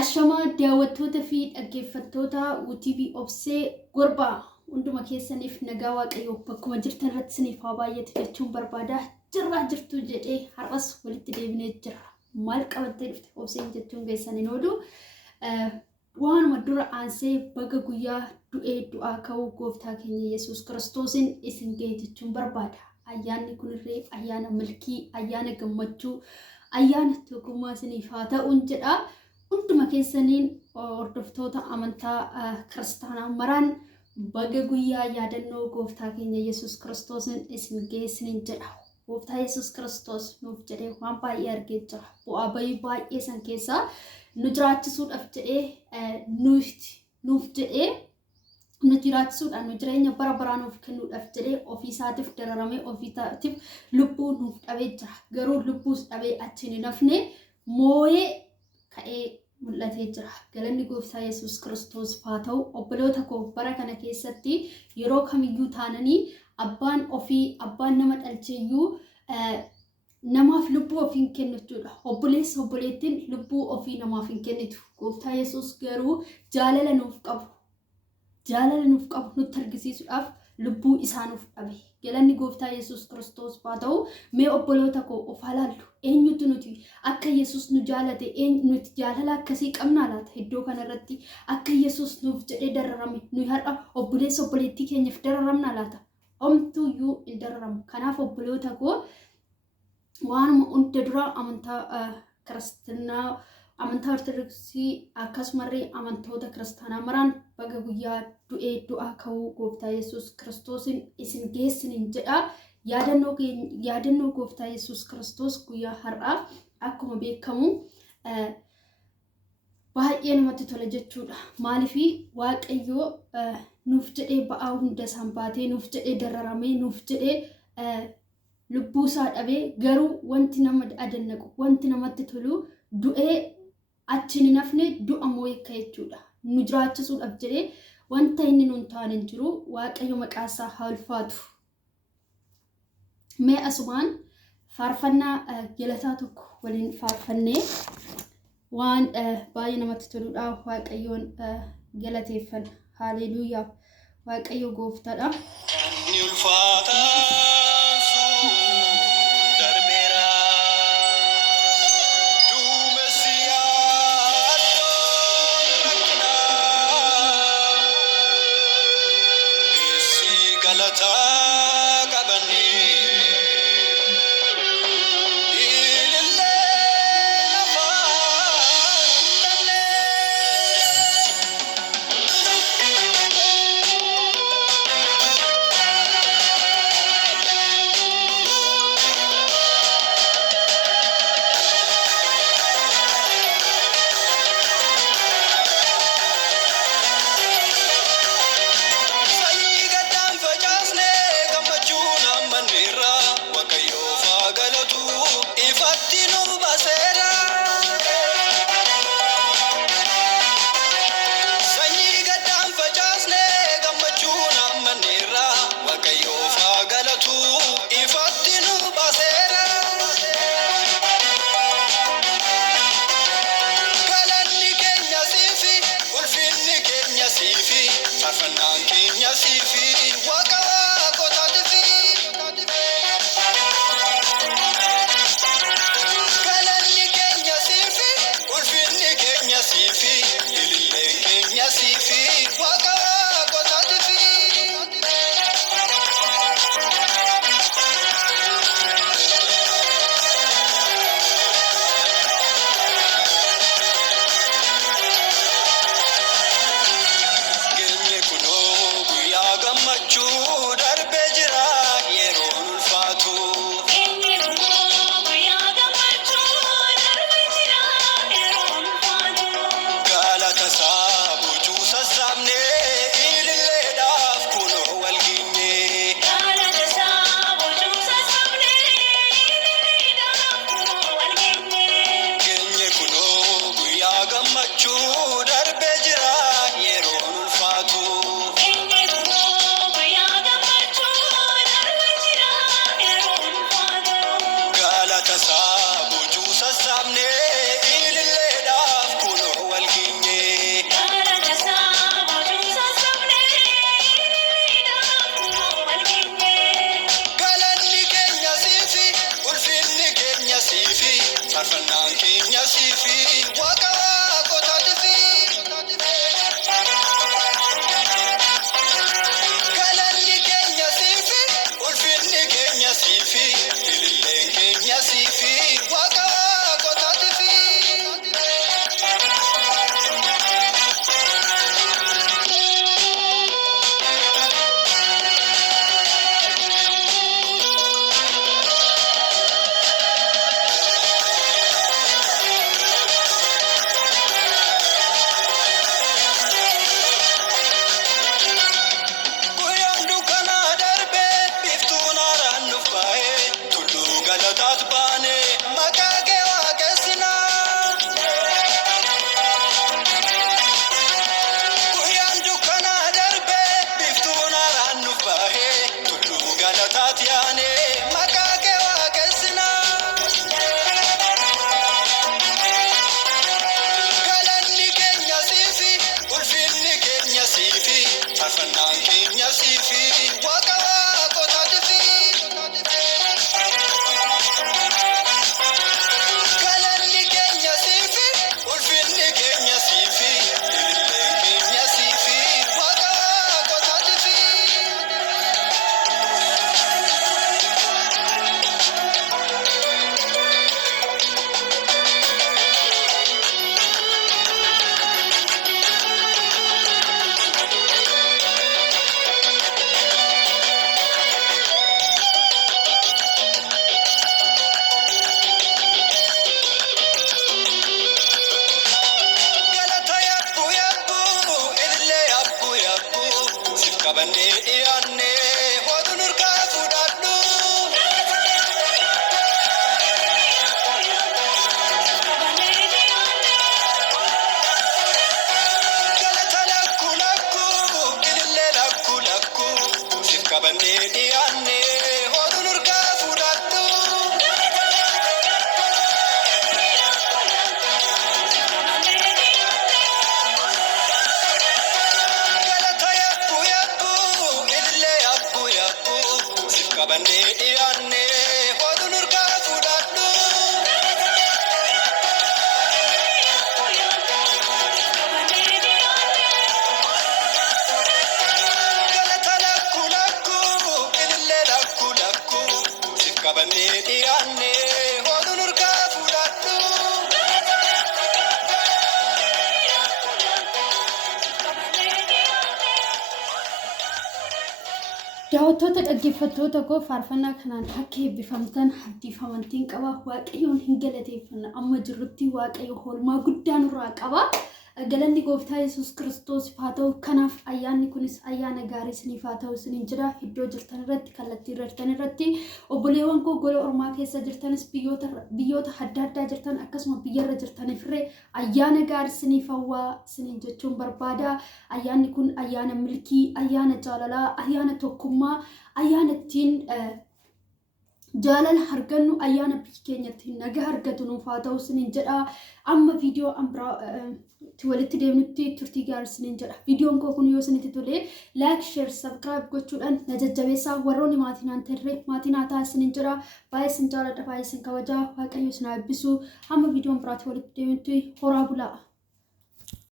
Ashamaa daawwattoota fi dhaggeeffattoota UTV Obsee Gorbaa hunduma keessaniif nagaa waaqayyoo bakkuma jirtan irratti isiniif haa baay'atu jechuun barbaada. Jirtu jedhee har'as walitti deebinee jira. Maal qabattee dhufte Obseen jechuun geessaniin oduu waanuma dura aansee baga guyyaa du'aa ka'uu gooftaa keenya Yesuus Kiristoosiin isin ga'e jechuun barbaada. Ayyaanni kunirree ayyaana milkii, ayyaana gammachuu, ayyaana tokkummaa isiniif haa ta'uun jedha. Hunduma keessaniin hordoftoota amantaa kiristaanaa maraan baga guyyaa yaadannoo gooftaa keenya Yesuus Kiristoosiin isin geessiniin jedha. Gooftaa Yesuus Kiristoos nuuf jedhee waan baay'ee argee jira. Bu'aa bayii baay'ee san keessaa nu jiraachisuudhaaf jedhee nuuf jedhee nu jiraachisuudhaan nu jireenya bara baraa nuuf kennuudhaaf jedhee ofiisaatiif dararamee ofiisaatiif lubbuu nuuf dhabee jira. Garuu lubbuus dhabee achiin hin hafne moo'ee ka'ee mul'atee jira. Galanni gooftaa Yesuus Kiristoos haa ta'u. Obboloota koo bara kana keessatti yeroo kamiyyuu taananii abbaan ofii abbaan nama dhalcheeyyuu namaaf lubbuu ofii hin kennu jechuudha. Obboleessa obboleettiin lubbuu ofii namaaf hin kennitu. Gooftaa Yesuus garuu jaalala nuuf qabu nutti argisiisuudhaaf lubbuu isaa nuuf dhabe. Galanni gooftaa Yesuus Kiristoos haa ta'u. Mee obboloota koo of ilaallu. Eenyutu nuti akka Yesuus nu jaalate nuti jaalala akkasii qabnaa laata? Iddoo kanarratti akka Yesuus nuuf jedhee dararame nuyi har'a obboleessa obboleettii keenyaaf dararamnaa laata? Homtuuyyuu hin dararamu. Kanaaf obboloota koo waanuma hunda dura amantaa kiristaanaa, amantaa ortodoksii akkasumallee amantoota kiristaanaa maraan baga guyyaa du'aa ka'uu gooftaa Yesuus Kiristoosiin isin geessiniin jedha. Yaadannoo gooftaa Yesuus Kiristoos guyyaa har'aa akkuma beekamu baay'ee namatti tola jechuudha. Maaliif waaqayyoo nuuf jedhee ba'aa hunda isaan baatee nuuf jedhee dararamee nuuf jedhee lubbuu isaa dhabee garuu wanti nama adannaqu wanti namatti tolu du'ee achiin hin hafne du'a moo'ee jechuudha. Nu jiraachisuudhaaf jedhee wanta inni nuun ta'an hin jiru. Waaqayyo maqaa isaa haa ulfaatu. Mee asumaan faarfannaa galataa tokko waliin faarfannee waan baay'ee namatti toludha. Waaqayyoon galateeffanna. Haleluuyaa. Waaqayyo gooftaadha. Ni ulfaata. Sabu juusa sabne ililleedhaaf kunoo wal kabane iyanne hodunur ka fudaddu galatala kulakku ilille lakku sif kabane iyanne hodunur ka fudaddu kabane iyanne hodunur ka fudaddu galatala kulakku ilille lakku sif kabane iyanne hodunur ka fudaddu daawwattoota dhaggeeffattoota koo faarfannaa kanaan akka eebbifamtan abdiifamantiin qaba. Waaqayyoon hin galateeffanna. Amma jirrutti Waaqayyo hoolmaa guddaa nurraa qaba. Galanni gooftaa Yesuus Kiristoos haa ta'u. Kanaaf ayyaanni kunis ayyaana gaarii isiniif haa ta'u isiniin jira. Iddoo jirtan irratti kallattii jirtan irratti obboleewwan koo gola ormaa keessa jirtanis biyyoota adda addaa jirtan akkasuma biyyarra jirtanifirree ayyaana gaarii isiniif hawwaa isiniin jechuun barbaada. Ayyaanni kun ayyaana milkii, ayyaana jaalalaa, ayyaana tokkummaa, ayyaana ittiin jaalala argannu, ayyaana biyya keenyatti nagaa argatu nuuf haa ta'u isiniin jedha. Amma viidiyoo walitti deemnutti turtii gaarii isiniin jedha. Viidiyoon koo kun yoo isinitti tole laayik, sheer, sabskiraayib gochuudhaan na jajjabeessaa. Warroonni maatiin aan ta'e maatiin haa ta'aa isiniin jedha. Baay'ee isin jaaladha, baay'ee isin kabajaa. Waaqayyo isin haa eebbisu. Amma viidiyoon biraatti walitti deemnutti horaa bulaa.